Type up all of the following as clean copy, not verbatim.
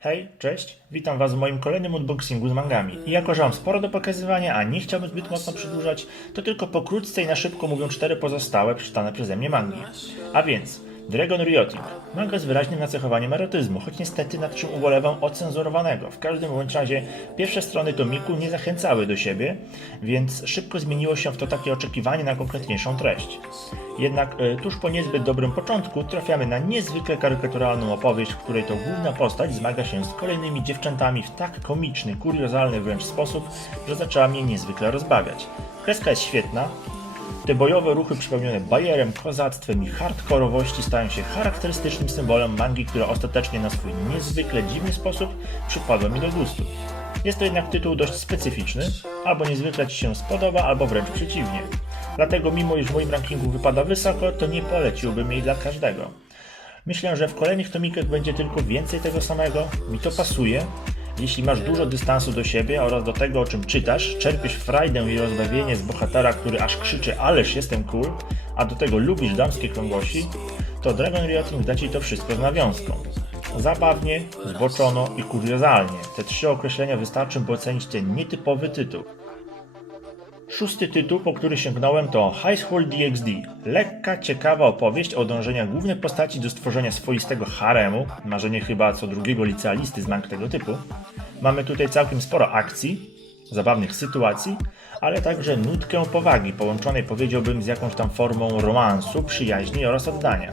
Hej, cześć, witam Was w moim kolejnym unboxingu z mangami. I jako, że mam sporo do pokazywania, a nie chciałbym zbyt mocno przedłużać, to tylko pokrótce i na szybko mówią 4 pozostałe przeczytane przeze mnie mangi. A więc, Dragon Rioting. Manga z wyraźnym nacechowaniem erotyzmu, choć niestety nad czym ubolewam ocenzurowanego. W każdym bądź razie pierwsze strony tomiku nie zachęcały do siebie, więc szybko zmieniło się w to takie oczekiwanie na konkretniejszą treść. Jednak tuż po niezbyt dobrym początku trafiamy na niezwykle karykaturalną opowieść, w której to główna postać zmaga się z kolejnymi dziewczętami w tak komiczny, kuriozalny wręcz sposób, że zaczęła mnie niezwykle rozbawiać. Kreska jest świetna. Te bojowe ruchy przypełnione bajerem, kozactwem i hardkorowości stają się charakterystycznym symbolem mangi, która ostatecznie na swój niezwykle dziwny sposób przypadła mi do gustu. Jest to jednak tytuł dość specyficzny, albo niezwykle Ci się spodoba, albo wręcz przeciwnie. Dlatego mimo iż w moim rankingu wypada wysoko, to nie poleciłbym jej dla każdego. Myślę, że w kolejnych tomikach będzie tylko więcej tego samego, mi to pasuje. Jeśli masz dużo dystansu do siebie oraz do tego, o czym czytasz, czerpiesz frajdę i rozbawienie z bohatera, który aż krzyczy ależ jestem cool, a do tego lubisz damskie krągłości, to Dragon Rioting da Ci to wszystko z nawiązką. Zabawnie, zboczono i kuriozalnie. Te 3 określenia wystarczą, by ocenić ten nietypowy tytuł. 6. tytuł, po który sięgnąłem, to High School DxD. Lekka, ciekawa opowieść o dążeniach głównej postaci do stworzenia swoistego haremu, marzenie chyba co drugiego licealisty z mang tego typu. Mamy tutaj całkiem sporo akcji, zabawnych sytuacji, ale także nutkę powagi, połączonej powiedziałbym z jakąś tam formą romansu, przyjaźni oraz oddania.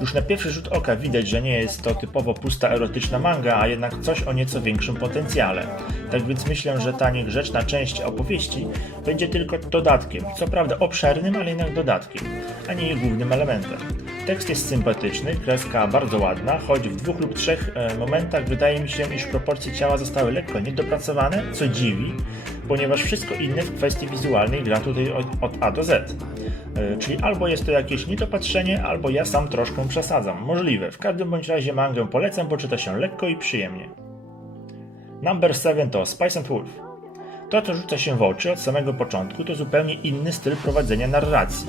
Już na pierwszy rzut oka widać, że nie jest to typowo pusta erotyczna manga, a jednak coś o nieco większym potencjale. Tak więc myślę, że ta niegrzeczna część opowieści będzie tylko dodatkiem, co prawda obszernym, ale jednak dodatkiem, a nie jej głównym elementem. Tekst jest sympatyczny, kreska bardzo ładna, choć w 2 lub 3 momentach wydaje mi się, iż proporcje ciała zostały lekko niedopracowane, co dziwi, ponieważ wszystko inne w kwestii wizualnej gra tutaj od A do Z. Czyli albo jest to jakieś niedopatrzenie, albo ja sam troszkę przesadzam. Możliwe. W każdym bądź razie mangę polecam, bo czyta się lekko i przyjemnie. Number 7 to Spice and Wolf. To, co rzuca się w oczy od samego początku, to zupełnie inny styl prowadzenia narracji.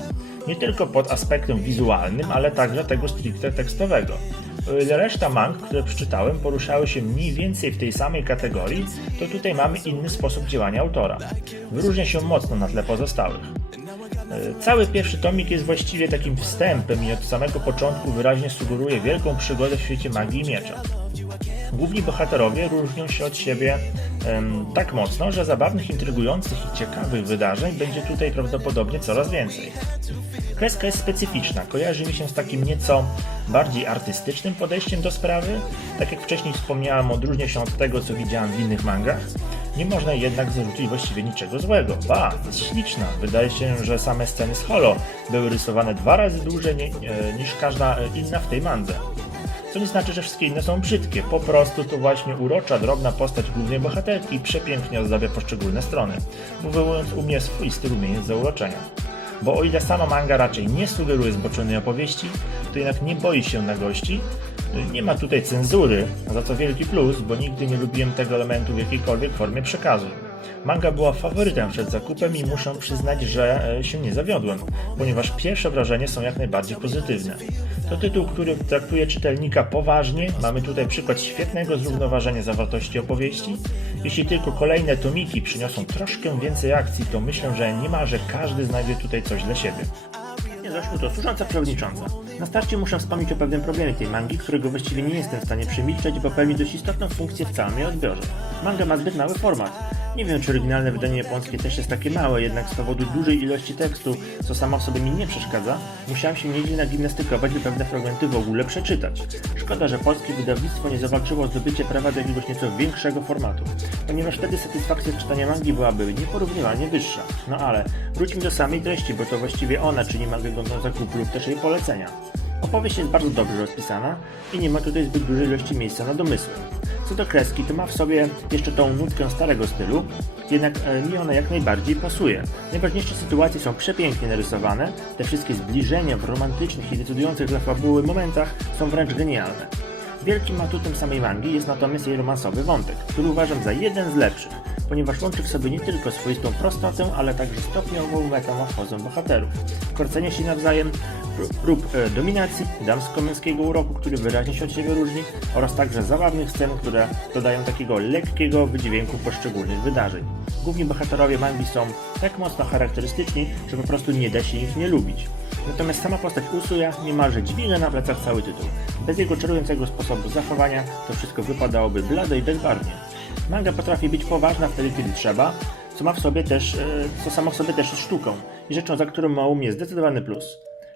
Nie tylko pod aspektem wizualnym, ale także tego stricte tekstowego. O ile reszta mang, które przeczytałem, poruszały się mniej więcej w tej samej kategorii, to tutaj mamy inny sposób działania autora. Wyróżnia się mocno na tle pozostałych. Cały pierwszy tomik jest właściwie takim wstępem i od samego początku wyraźnie sugeruje wielką przygodę w świecie magii i miecza. Główni bohaterowie różnią się od siebie tak mocno, że zabawnych, intrygujących i ciekawych wydarzeń będzie tutaj prawdopodobnie coraz więcej. Kreska jest specyficzna, kojarzy mi się z takim nieco bardziej artystycznym podejściem do sprawy. Tak jak wcześniej wspomniałem, odróżnia się od tego, co widziałem w innych mangach. Nie można jednak zarzucić właściwie niczego złego. Ba, jest śliczna. Wydaje się, że same sceny z holo były rysowane 2 razy dłużej niż każda inna w tej mandze. Co nie znaczy, że wszystkie inne są brzydkie. Po prostu to właśnie urocza, drobna postać głównej bohaterki przepięknie ozdabia poszczególne strony, wywołując u mnie swoisty rumieniec zauroczenia. Bo o ile sama manga raczej nie sugeruje zboczonej opowieści, to jednak nie boi się nagości. Nie ma tutaj cenzury, za co wielki plus, bo nigdy nie lubiłem tego elementu w jakiejkolwiek formie przekazu. Manga była faworytem przed zakupem i muszę przyznać, że się nie zawiodłem, ponieważ pierwsze wrażenia są jak najbardziej pozytywne. To tytuł, który traktuje czytelnika poważnie, mamy tutaj przykład świetnego zrównoważenia zawartości opowieści. Jeśli tylko kolejne tomiki przyniosą troszkę więcej akcji, to myślę, że niemalże każdy znajdzie tutaj coś dla siebie. Zaszło to służąca przewodnicząca. Na starcie muszę wspomnieć o pewnym problemie tej mangi, którego właściwie nie jestem w stanie przemilczeć, bo pełni dość istotną funkcję w całym jej odbiorze. Manga ma zbyt mały format. Nie wiem, czy oryginalne wydanie japońskie też jest takie małe, jednak z powodu dużej ilości tekstu, co samo w sobie mi nie przeszkadza, musiałem się nieźle nagimnastykować, by pewne fragmenty w ogóle przeczytać. Szkoda, że polskie wydawnictwo nie zawalczyło o zdobycie prawa do jakiegoś nieco większego formatu, ponieważ wtedy satysfakcja z czytania mangi byłaby nieporównywalnie wyższa. No ale wróćmy do samej treści, bo to właściwie ona czyni mangę godną zakupu lub też jej polecenia. Opowieść jest bardzo dobrze rozpisana i nie ma tutaj zbyt dużej ilości miejsca na domysły. Co do kreski, to ma w sobie jeszcze tą nutkę starego stylu, jednak mi ona jak najbardziej pasuje. Najważniejsze sytuacje są przepięknie narysowane, te wszystkie zbliżenia w romantycznych i decydujących dla fabuły momentach są wręcz genialne. Wielkim atutem samej mangi jest natomiast jej romansowy wątek, który uważam za jeden z lepszych, ponieważ łączy w sobie nie tylko swoistą prostotę, ale także stopniową metamorfozę bohaterów, korcenia się nawzajem, prób dominacji, damsko-męskiego uroku, który wyraźnie się od siebie różni, oraz także zabawnych scen, które dodają takiego lekkiego wydźwięku poszczególnych wydarzeń. Główni bohaterowie mangi są tak mocno charakterystyczni, że po prostu nie da się ich nie lubić. Natomiast sama postać Usuya niemalże dźwiga na plecach cały tytuł. Bez jego czarującego sposobu zachowania to wszystko wypadałoby blado i bezbarwnie. Manga potrafi być poważna wtedy, kiedy trzeba, co samo w sobie też jest sztuką i rzeczą, za którą ma u mnie zdecydowany plus.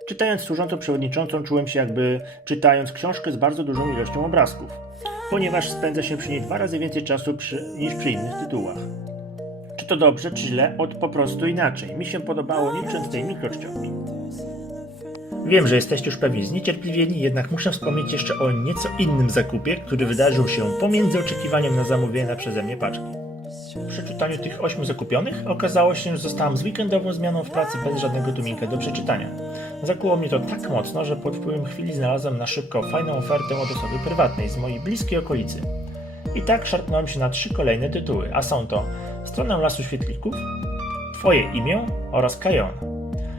Czytając służącą przewodniczącą czułem się jakby czytając książkę z bardzo dużą ilością obrazków, ponieważ spędza się przy niej 2 razy więcej czasu niż przy innych tytułach. Czy to dobrze, czy źle? Po prostu inaczej. Mi się podobało nie licząc tej mikroczcionki. Wiem, że jesteście już pewnie zniecierpliwieni, jednak muszę wspomnieć jeszcze o nieco innym zakupie, który wydarzył się pomiędzy oczekiwaniem na zamówienie przeze mnie paczki. Po przeczytaniu tych 8 zakupionych okazało się, że zostałem z weekendową zmianą w pracy bez żadnego tuminka do przeczytania. Zakuło mnie to tak mocno, że pod wpływem chwili znalazłem na szybko fajną ofertę od osoby prywatnej z mojej bliskiej okolicy. I tak szarpnąłem się na 3 kolejne tytuły, a są to Stronę Lasu Świetlików, Twoje imię oraz Kajon.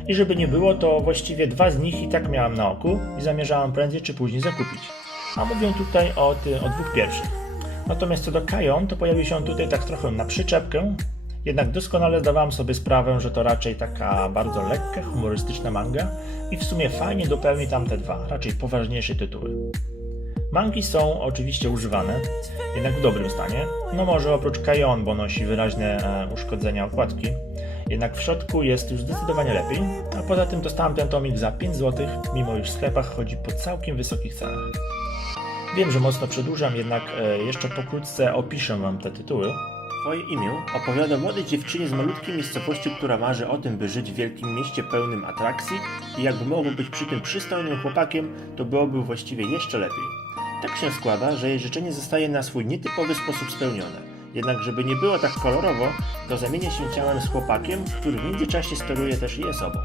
I żeby nie było, to właściwie 2 z nich i tak miałem na oku i zamierzałem prędzej czy później zakupić. A mówię tutaj o 2 pierwszych. Natomiast co do Kajon, to pojawił się on tutaj tak trochę na przyczepkę, jednak doskonale zdawałem sobie sprawę, że to raczej taka bardzo lekka, humorystyczna manga i w sumie fajnie dopełni tamte 2, raczej poważniejsze tytuły. Mangi są oczywiście używane, jednak w dobrym stanie, no może oprócz Kajon, bo nosi wyraźne uszkodzenia okładki, jednak w środku jest już zdecydowanie lepiej, a poza tym dostałem ten tomik za 5 zł, mimo iż w sklepach chodzi po całkiem wysokich cenach. Wiem, że mocno przedłużam, jednak jeszcze pokrótce opiszę Wam te tytuły. Twoje imię opowiada o młodej dziewczynie z malutkiej miejscowości, która marzy o tym, by żyć w wielkim mieście pełnym atrakcji i jakby mogło być przy tym przystojnym chłopakiem, to byłoby właściwie jeszcze lepiej. Tak się składa, że jej życzenie zostaje na swój nietypowy sposób spełnione. Jednak żeby nie było tak kolorowo, to zamienia się ciałem z chłopakiem, który w międzyczasie steruje też jej osobą.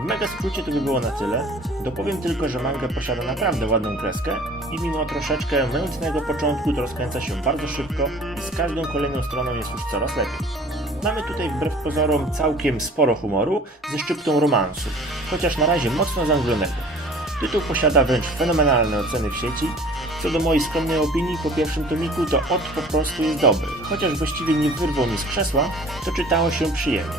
W mega skrócie to by było na tyle. Dopowiem tylko, że manga posiada naprawdę ładną kreskę i mimo troszeczkę mętnego początku to rozkręca się bardzo szybko i z każdą kolejną stroną jest już coraz lepiej. Mamy tutaj wbrew pozorom całkiem sporo humoru ze szczyptą romansu, chociaż na razie mocno zamglonego. Tytuł posiada wręcz fenomenalne oceny w sieci. Co do mojej skromnej opinii po pierwszym tomiku, to po prostu jest dobry. Chociaż właściwie nie wyrwał mi z krzesła, to czytało się przyjemnie.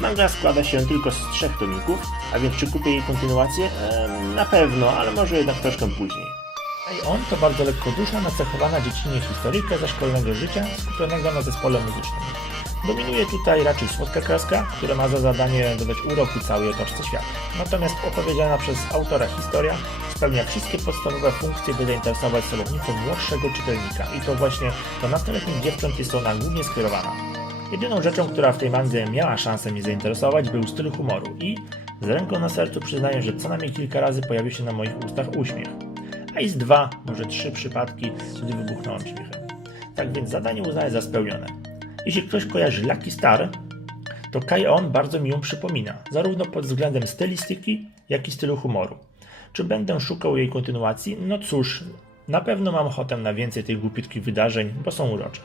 Manga składa się tylko z 3 tomików, a więc czy kupię jej kontynuację? Na pewno, ale może jednak troszkę później. I on to bardzo lekkodusza, nacechowana dziecinnie historyjka ze szkolnego życia, skupionego na zespole muzycznym. Dominuje tutaj raczej słodka kreska, która ma za zadanie dodać uroku całej otoczce świata. Natomiast opowiedziana przez autora historia spełnia wszystkie podstawowe funkcje, by zainteresować celownicą młodszego czytelnika. I to właśnie do nastoletnich dziewcząt jest ona głównie skierowana. Jedyną rzeczą, która w tej mandze miała szansę mnie zainteresować, był styl humoru i z ręką na sercu przyznaję, że co najmniej kilka razy pojawił się na moich ustach uśmiech. A jest 2, może 3 przypadki, gdy wybuchnąłem śmiechem. Tak więc zadanie uznaję za spełnione. Jeśli ktoś kojarzy Lucky Star, to Kajon bardzo mi ją przypomina, zarówno pod względem stylistyki, jak i stylu humoru. Czy będę szukał jej kontynuacji? No cóż, na pewno mam ochotę na więcej tych głupiutkich wydarzeń, bo są urocze.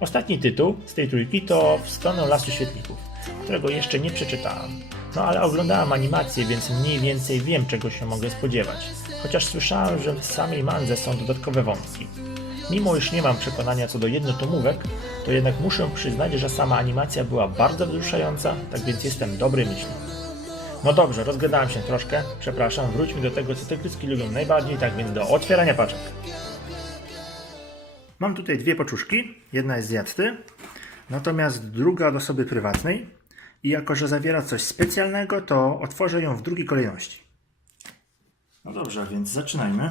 Ostatni tytuł z tej trójki to W stronę Lasu Świetlików, którego jeszcze nie przeczytałem. No ale oglądałem animację, więc mniej więcej wiem, czego się mogę spodziewać. Chociaż słyszałem, że w samej mandze są dodatkowe wątki. Mimo iż nie mam przekonania co do jednotomówek, to jednak muszę przyznać, że sama animacja była bardzo wzruszająca, tak więc jestem dobrej myśli. No dobrze, rozgadałem się troszkę, przepraszam, wróćmy do tego, co te kryski lubią najbardziej, tak więc do otwierania paczek. Mam tutaj 2 paczuszki, jedna jest z Jatty, natomiast druga od osoby prywatnej i jako, że zawiera coś specjalnego, to otworzę ją w drugiej kolejności. No dobrze, więc zaczynajmy.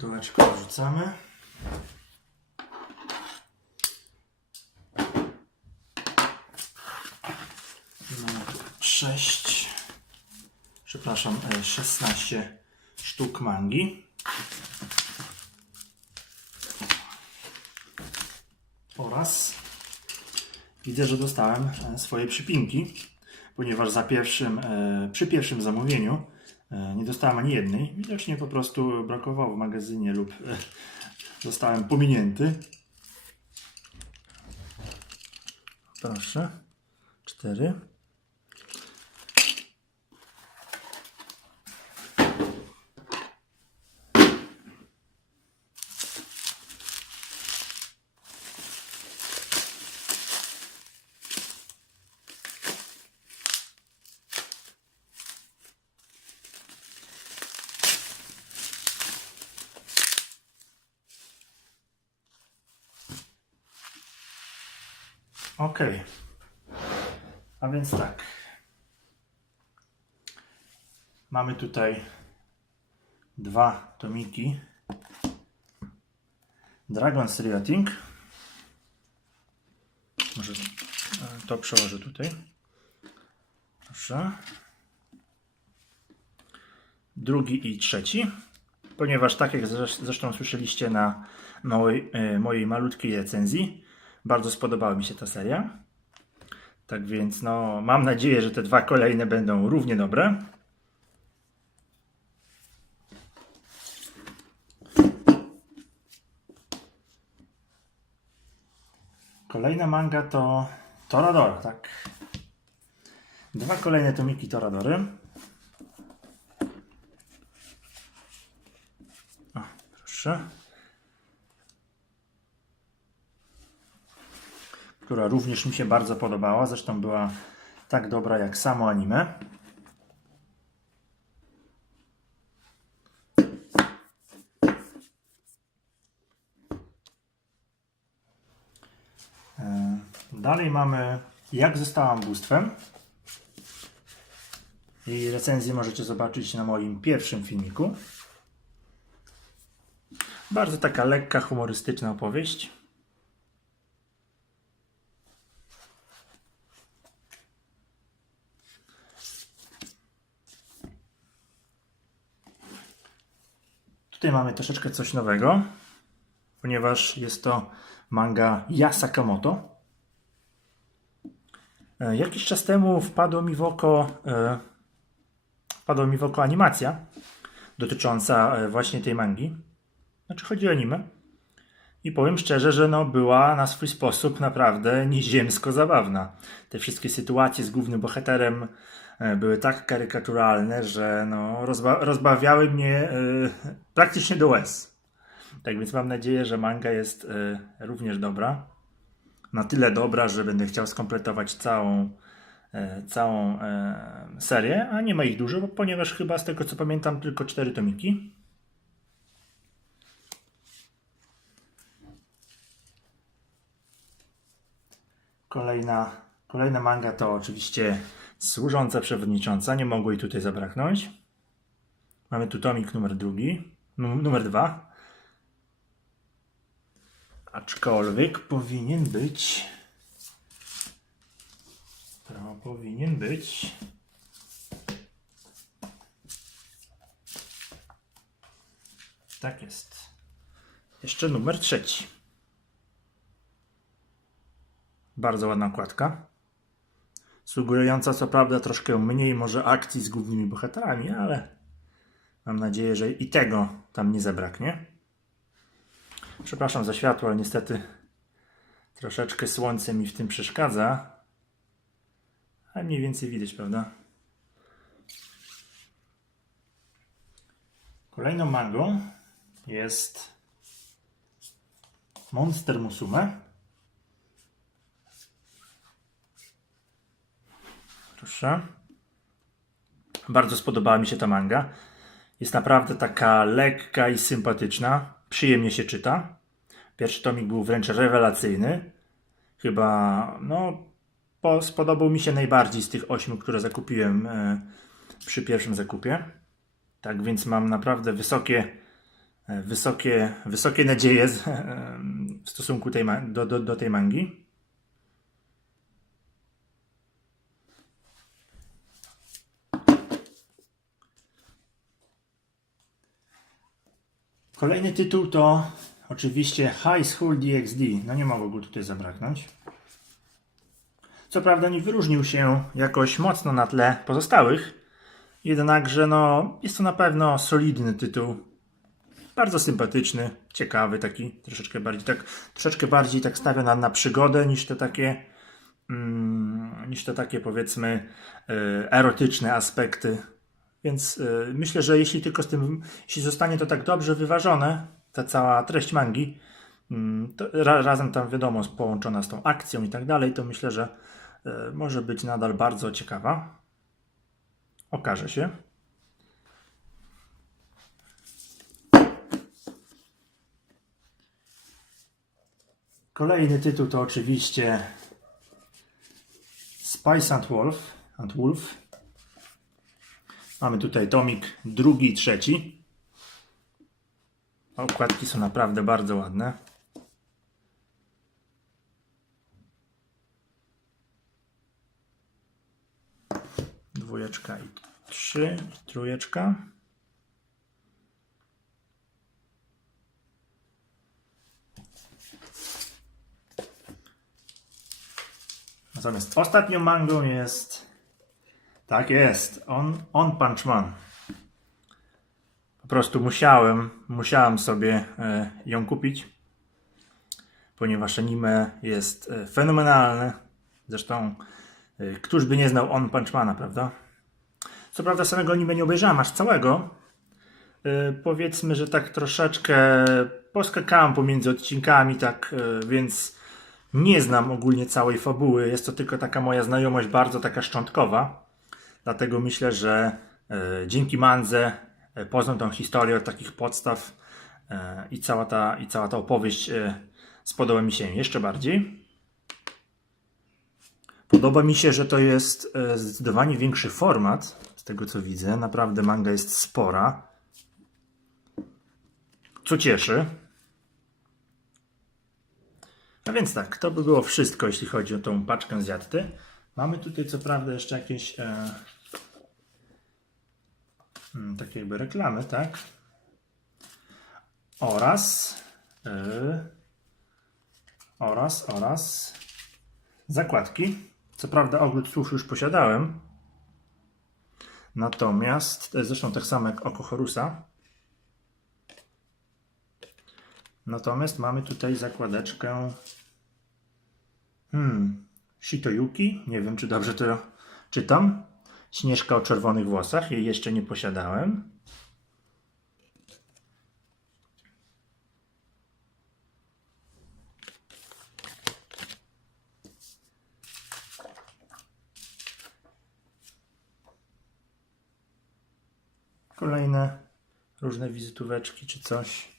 Pudełeczko wrzucamy. Mamy tu 16 sztuk mangi. Oraz widzę, że dostałem swoje przypinki, ponieważ przy pierwszym zamówieniu nie dostałem ani jednej. Widocznie po prostu brakowało w magazynie lub zostałem pominięty. Proszę. 4. Ok. A więc tak. Mamy tutaj 2 tomiki Dragon's Rioting. Może to przełożę tutaj. Proszę. Drugi i trzeci. Ponieważ tak jak zresztą słyszeliście na mojej malutkiej recenzji, bardzo spodobała mi się ta seria. Tak więc no, mam nadzieję, że te 2 kolejne będą równie dobre. Kolejna manga to Toradora, tak. 2 kolejne tomiki Toradory. O, proszę. Która również mi się bardzo podobała. Zresztą była tak dobra jak samo anime. Dalej mamy Jak zostałam bóstwem. Jej recenzję możecie zobaczyć na moim pierwszym filmiku. Bardzo taka lekka, humorystyczna opowieść. Tutaj mamy troszeczkę coś nowego, ponieważ jest to manga Ja Sakamoto. Jakiś czas temu wpadła mi w oko animacja dotycząca właśnie tej mangi. Znaczy chodzi o anime. I powiem szczerze, że no była na swój sposób naprawdę nieziemsko zabawna. Te wszystkie sytuacje z głównym bohaterem były tak karykaturalne, że no rozbawiały mnie praktycznie do łez. Tak więc mam nadzieję, że manga jest również dobra. Na tyle dobra, że będę chciał skompletować całą serię, a nie ma ich dużo, ponieważ chyba z tego co pamiętam tylko 4 tomiki. Kolejna manga to oczywiście Służąca Przewodnicząca, nie mogło jej tutaj zabraknąć. Mamy tu tomik numer 2. Aczkolwiek powinien być. Tak jest. Jeszcze numer 3. Bardzo ładna okładka. Sugerująca co prawda troszkę mniej może akcji z głównymi bohaterami, ale mam nadzieję, że i tego tam nie zabraknie. Przepraszam za światło, ale niestety troszeczkę słońce mi w tym przeszkadza. Ale mniej więcej widać, prawda? Kolejną mangą jest Monster Musume. Proszę. Bardzo spodobała mi się ta manga. Jest naprawdę taka lekka i sympatyczna. Przyjemnie się czyta. Pierwszy tomik był wręcz rewelacyjny. Chyba, spodobał mi się najbardziej z tych 8, które zakupiłem przy pierwszym zakupie. Tak więc mam naprawdę wysokie wysokie nadzieje w stosunku do tej mangi. Kolejny tytuł to oczywiście High School DxD. No nie mogło go tutaj zabraknąć. Co prawda nie wyróżnił się jakoś mocno na tle pozostałych, jednakże no, jest to na pewno solidny tytuł. Bardzo sympatyczny, ciekawy, taki troszeczkę bardziej tak stawia na przygodę niż te takie powiedzmy erotyczne aspekty. Więc myślę, że jeśli zostanie to tak dobrze wyważone, ta cała treść mangi, to razem tam wiadomo połączona z tą akcją i tak dalej, to myślę, że może być nadal bardzo ciekawa. Okaże się. Kolejny tytuł to oczywiście Spice and Wolf. Mamy tutaj tomik drugi i trzeci. Okładki są naprawdę bardzo ładne. Dwójeczka i trójeczka. Natomiast ostatnią mangą jest, tak jest, On Punch Man. Po prostu musiałem sobie ją kupić, ponieważ anime jest fenomenalne. Zresztą, któż by nie znał On Punch Mana, prawda? Co prawda samego anime nie obejrzałem aż całego. Powiedzmy, że tak troszeczkę poskakałem pomiędzy odcinkami, tak więc nie znam ogólnie całej fabuły. Jest to tylko taka moja znajomość bardzo taka szczątkowa. Dlatego myślę, że dzięki mandze poznam tą historię od takich podstaw i cała ta opowieść spodoba mi się jeszcze bardziej. Podoba mi się, że to jest zdecydowanie większy format, z tego co widzę. Naprawdę manga jest spora, co cieszy. A więc tak, to by było wszystko, jeśli chodzi o tą paczkę z Yatty. Mamy tutaj co prawda jeszcze jakieś takie jakby reklamy, tak? Oraz zakładki. Co prawda ogród słów już posiadałem. Natomiast, to jest zresztą tak samo jak oko Horusa. Natomiast mamy tutaj zakładeczkę Shitoyuki. Nie wiem, czy dobrze to czytam. Śnieżka o czerwonych włosach. Jej jeszcze nie posiadałem. Kolejne różne wizytóweczki czy coś.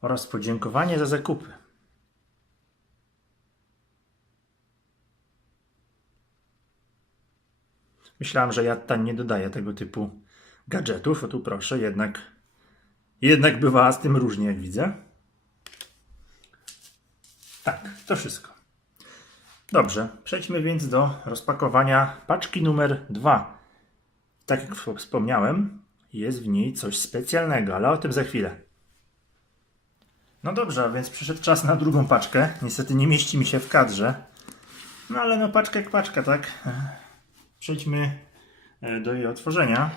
Oraz podziękowanie za zakupy. Myślałem, że Yatta nie dodaje tego typu gadżetów. O tu proszę, jednak bywa z tym różnie, jak widzę. Tak, to wszystko. Dobrze, przejdźmy więc do rozpakowania paczki numer 2. Tak jak wspomniałem, jest w niej coś specjalnego, ale o tym za chwilę. No dobrze, a więc przyszedł czas na drugą paczkę. Niestety nie mieści mi się w kadrze. No ale no paczka jak paczka, tak? Przejdźmy do jej otworzenia.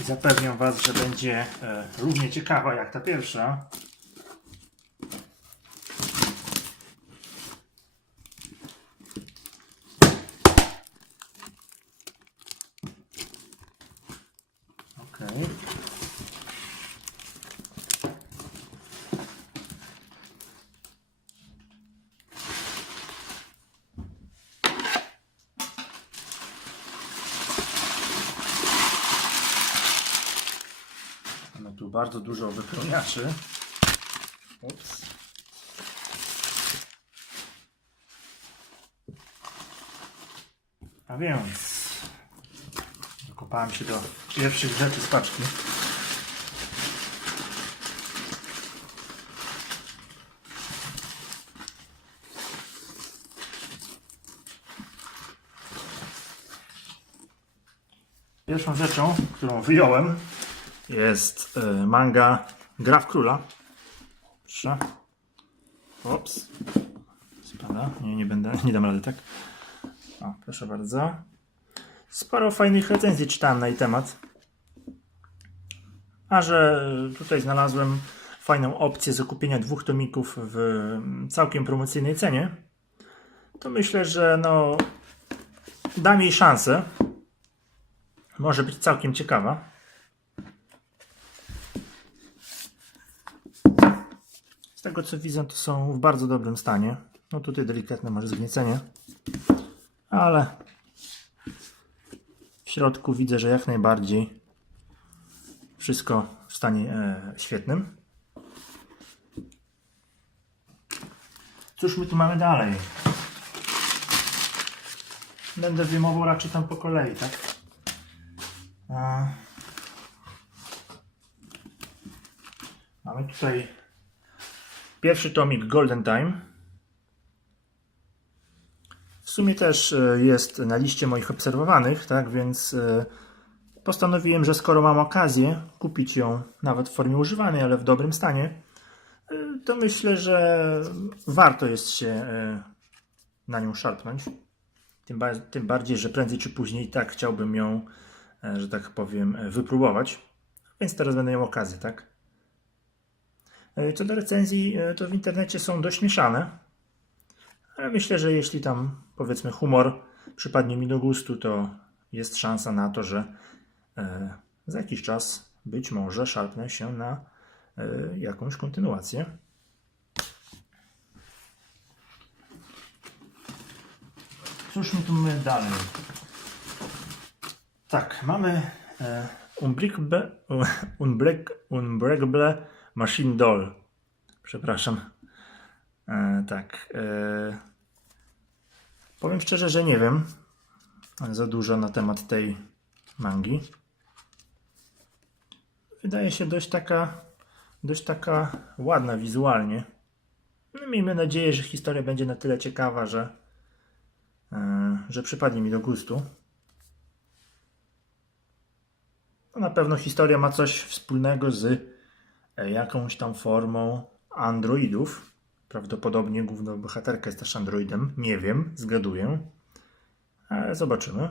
I zapewniam Was, że będzie równie ciekawa jak ta pierwsza. Okay. Mamy tu bardzo dużo wypełniaczy. Ups. A więc dokopałem się do pierwszych rzeczy z paczki. Pierwszą rzeczą, którą wyjąłem, jest manga Gra w Króla. Proszę. Ops. Spada. Nie dam rady, tak? O, proszę bardzo. Sporo fajnych recenzji czytałem na jej temat. A że tutaj znalazłem fajną opcję zakupienia 2 tomików w całkiem promocyjnej cenie, to myślę, że no dam jej szansę. Może być całkiem ciekawa. Z tego co widzę, to są w bardzo dobrym stanie. No tutaj delikatne może zgniecenie, ale w środku widzę, że jak najbardziej wszystko w stanie świetnym. Cóż my tu mamy dalej? Będę wyjmował raczej tam po kolei, tak? Mamy tutaj pierwszy tomik Golden Time. W sumie też jest na liście moich obserwowanych, tak? Więc postanowiłem, że skoro mam okazję kupić ją nawet w formie używanej, ale w dobrym stanie, to myślę, że warto jest się na nią szarpnąć. Tym bardziej, że prędzej czy później tak chciałbym ją, że tak powiem, wypróbować. Więc teraz będę miał okazję, tak? Co do recenzji, to w internecie są dość mieszane. Ale myślę, że jeśli tam, powiedzmy, humor przypadnie mi do gustu, to jest szansa na to, że za jakiś czas być może szarpnę się na jakąś kontynuację. Cóż my tu mamy dalej? Tak, mamy Unbreakable Machine Doll. Przepraszam. Tak. Powiem szczerze, że nie wiem za dużo na temat tej mangi. Wydaje się dość taka ładna wizualnie. No, miejmy nadzieję, że historia będzie na tyle ciekawa, że przypadnie mi do gustu. No, na pewno historia ma coś wspólnego z jakąś tam formą androidów. Prawdopodobnie główna bohaterka jest też androidem. Nie wiem, zgaduję. Ale zobaczymy.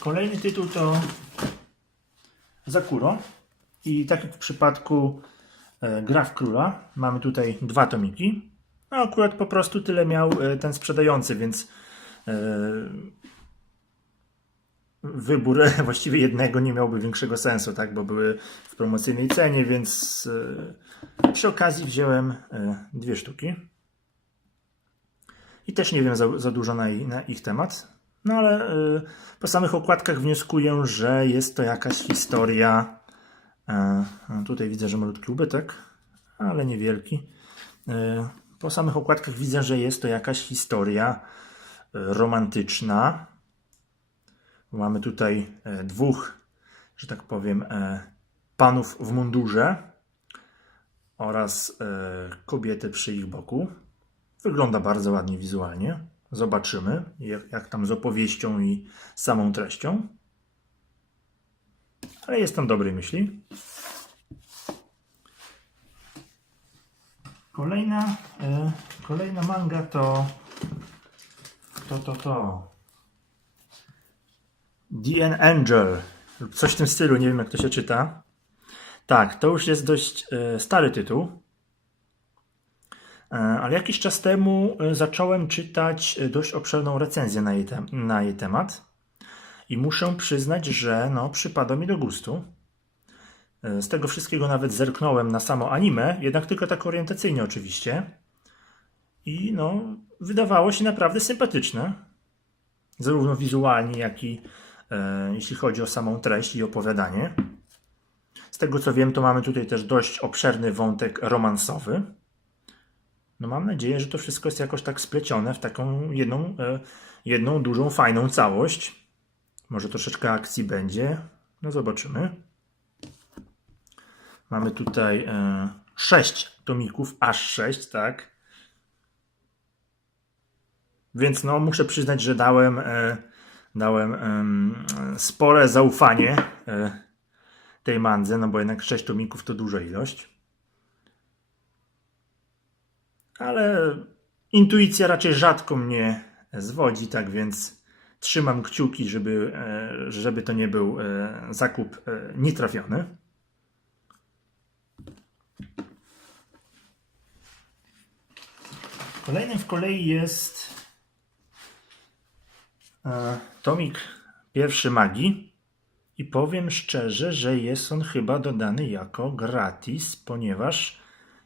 Kolejny tytuł to Zakuro. I tak jak w przypadku Gra w Króla, mamy tutaj 2 tomiki. No akurat po prostu tyle miał ten sprzedający, więc wybór właściwie jednego nie miałby większego sensu, tak? Bo były w promocyjnej cenie, więc przy okazji wziąłem 2 sztuki. I też nie wiem za dużo na ich temat. No ale po samych okładkach wnioskuję, że jest to jakaś historia. Tutaj widzę, że malutki ubytek, ale niewielki. Po samych okładkach widzę, że jest to jakaś historia romantyczna. Mamy tutaj 2, że tak powiem, panów w mundurze oraz kobiety przy ich boku. Wygląda bardzo ładnie wizualnie. Zobaczymy, jak tam z opowieścią i samą treścią. Ale jestem dobrej myśli. Kolejna manga to The Angel lub coś w tym stylu, nie wiem jak to się czyta. Tak, to już jest dość stary tytuł. Ale jakiś czas temu zacząłem czytać dość obszerną recenzję na jej temat i muszę przyznać, że no, przypada mi do gustu. Z tego wszystkiego nawet zerknąłem na samo anime, jednak tylko tak orientacyjnie oczywiście. I no, wydawało się naprawdę sympatyczne. Zarówno wizualnie, jak i jeśli chodzi o samą treść i opowiadanie. Z tego co wiem, to mamy tutaj też dość obszerny wątek romansowy. no mam nadzieję, że to wszystko jest jakoś tak splecione w taką jedną dużą, fajną całość. Może troszeczkę akcji będzie. No zobaczymy. Mamy tutaj 6 tomików, aż 6, tak? Więc no muszę przyznać, że dałem spore zaufanie tej mandze, no bo jednak 6 tomików to duża ilość. Ale intuicja raczej rzadko mnie zwodzi, tak więc trzymam kciuki, żeby to nie był zakup nietrafiony. Kolejnym w kolei jest tomik pierwszy magii i powiem szczerze, że jest on chyba dodany jako gratis, ponieważ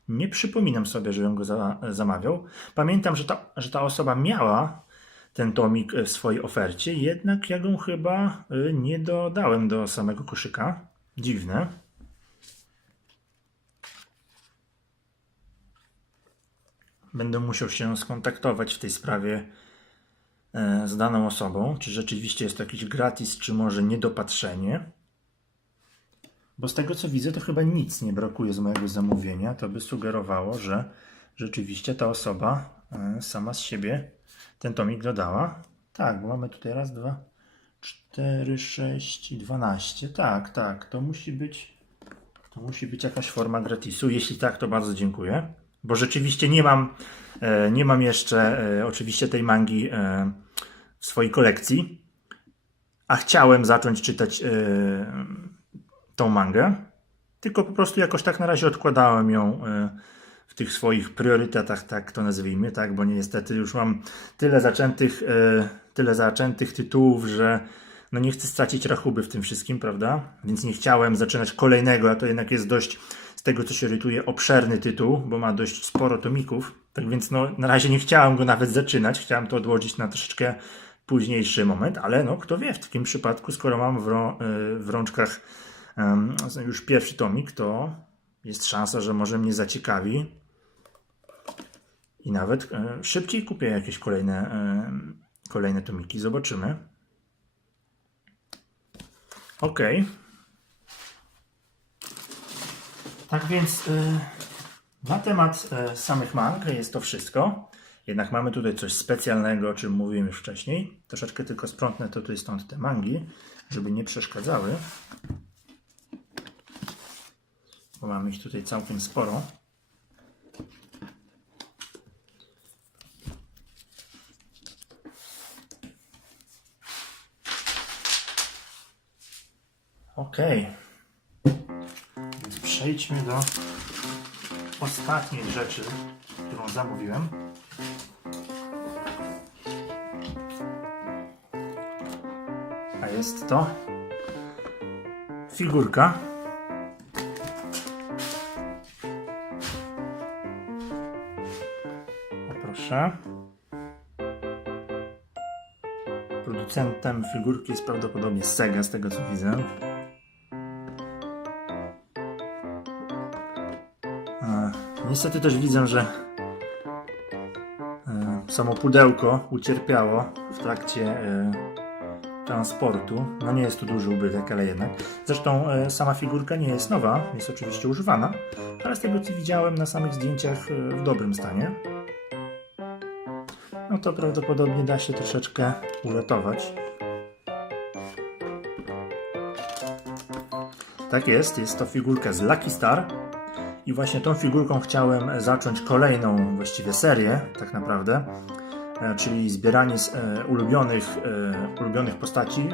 nie przypominam sobie, żebym go zamawiał. Pamiętam, że ta osoba miała ten tomik w swojej ofercie, jednak ja go chyba nie dodałem do samego koszyka. Dziwne. Będę musiał się skontaktować w tej sprawie z daną osobą, czy rzeczywiście jest to jakiś gratis, czy może niedopatrzenie. Bo z tego co widzę, to chyba nic nie brakuje z mojego zamówienia. To by sugerowało, że rzeczywiście ta osoba sama z siebie ten tomik dodała. Tak, bo mamy tutaj raz, 2, 4, 6 i 12. Tak, to musi być jakaś forma gratisu. Jeśli tak, to bardzo dziękuję. Bo rzeczywiście nie mam jeszcze oczywiście tej mangi w swojej kolekcji, a chciałem zacząć czytać tą mangę, tylko po prostu jakoś tak na razie odkładałem ją w tych swoich priorytetach, tak to nazwijmy, tak, bo niestety już mam tyle zaczętych tytułów, że no nie chcę stracić rachuby w tym wszystkim, prawda? Więc nie chciałem zaczynać kolejnego, a to jednak jest dość, z tego co się rytuje, obszerny tytuł, bo ma dość sporo tomików. Tak więc no, na razie nie chciałem go nawet zaczynać, chciałem to odłożyć na troszeczkę późniejszy moment, ale no kto wie, w takim przypadku, skoro mam w rączkach już pierwszy tomik, to jest szansa, że może mnie zaciekawi i nawet szybciej kupię jakieś kolejne tomiki. Zobaczymy. Ok. Tak więc na temat samych mang jest to wszystko. Jednak mamy tutaj coś specjalnego, o czym mówiłem już wcześniej. Troszeczkę tylko sprzątnę to tutaj stąd te mangi, żeby nie przeszkadzały. Bo mamy ich tutaj całkiem sporo. Ok. Więc przejdźmy do ostatniej rzeczy, którą zamówiłem. A jest to figurka. O, proszę. Producentem figurki jest prawdopodobnie Sega, z tego co widzę. Niestety też widzę, że samo pudełko ucierpiało w trakcie transportu. No nie jest tu duży ubytek, ale jednak. Zresztą sama figurka nie jest nowa, jest oczywiście używana, ale z tego co widziałem na samych zdjęciach w dobrym stanie. No to prawdopodobnie da się troszeczkę uratować. Tak jest to figurka z Lucky Star. I właśnie tą figurką chciałem zacząć kolejną właściwie serię, tak naprawdę, czyli zbieranie z ulubionych postaci,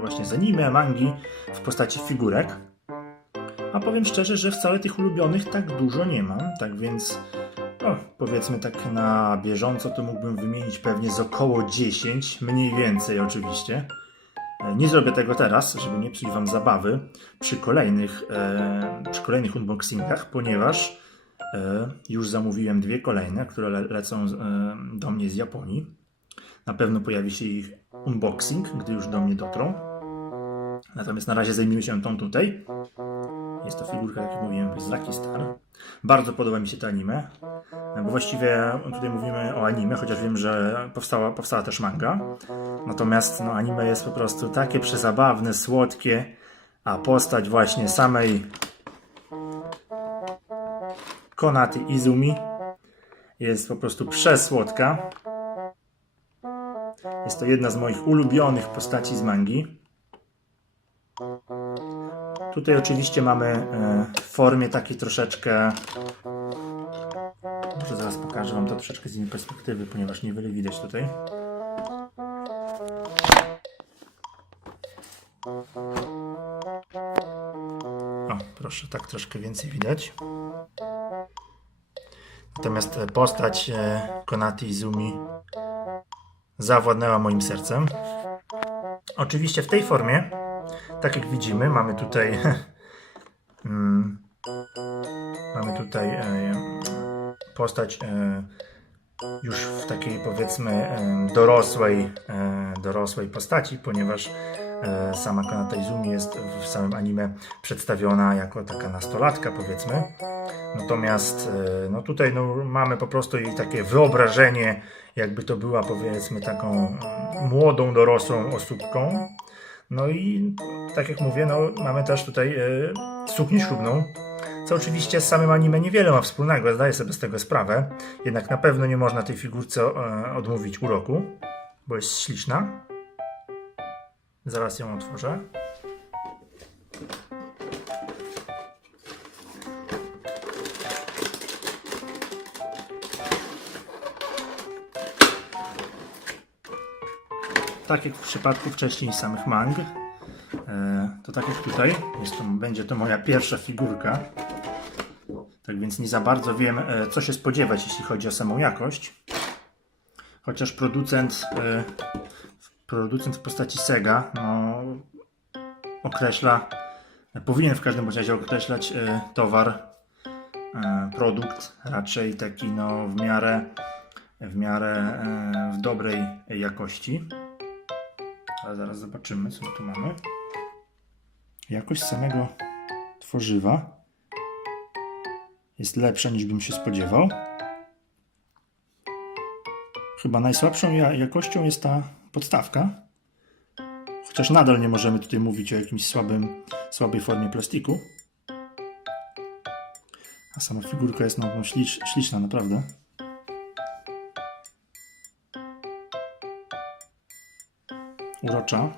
właśnie z anime, mangi, w postaci figurek. A powiem szczerze, że wcale tych ulubionych tak dużo nie mam, tak więc powiedzmy tak na bieżąco to mógłbym wymienić pewnie z około 10, mniej więcej oczywiście. Nie zrobię tego teraz, żeby nie psuć Wam zabawy przy kolejnych unboxingach, ponieważ już zamówiłem 2 kolejne, które lecą do mnie z Japonii. Na pewno pojawi się ich unboxing, gdy już do mnie dotrą. Natomiast na razie zajmijmy się tą tutaj. Jest to figurka, jak mówiłem, z Lucky Star. Bardzo podoba mi się to anime, bo właściwie tutaj mówimy o anime, chociaż wiem, że powstała też manga. Natomiast no, anime jest po prostu takie przezabawne, słodkie, a postać właśnie samej Konaty Izumi jest po prostu przesłodka. Jest to jedna z moich ulubionych postaci z mangi. Tutaj oczywiście mamy w formie takiej troszeczkę... Może zaraz pokażę Wam to troszeczkę z innej perspektywy, ponieważ niewiele widać tutaj. O, proszę, tak troszkę więcej widać. Natomiast postać Konaty Izumi zawładnęła moim sercem. Oczywiście w tej formie, tak jak widzimy, mamy tutaj postać już w takiej, powiedzmy, dorosłej postaci, ponieważ sama Konata Izumi jest w samym anime przedstawiona jako taka nastolatka, powiedzmy. Natomiast no tutaj no, mamy po prostu jej takie wyobrażenie, jakby to była, powiedzmy, taką młodą, dorosłą osóbką. No i tak jak mówię, no, mamy też tutaj suknię ślubną, co oczywiście z samym anime niewiele ma wspólnego, zdaję sobie z tego sprawę. Jednak na pewno nie można tej figurce odmówić uroku, bo jest śliczna. Zaraz ją otworzę. Tak jak w przypadku wcześniej samych mang, to tak jak tutaj, będzie to moja pierwsza figurka. Tak więc nie za bardzo wiem, co się spodziewać, jeśli chodzi o samą jakość. Chociaż producent w postaci Sega no, powinien w każdym razie określać towar, produkt raczej taki no, w dobrej jakości. Ale zaraz zobaczymy, co tu mamy. Jakość samego tworzywa jest lepsza, niż bym się spodziewał. Chyba najsłabszą jakością jest ta podstawka. Chociaż nadal nie możemy tutaj mówić o jakimś słabej formie plastiku. A sama figurka jest no, śliczna naprawdę. Urocza.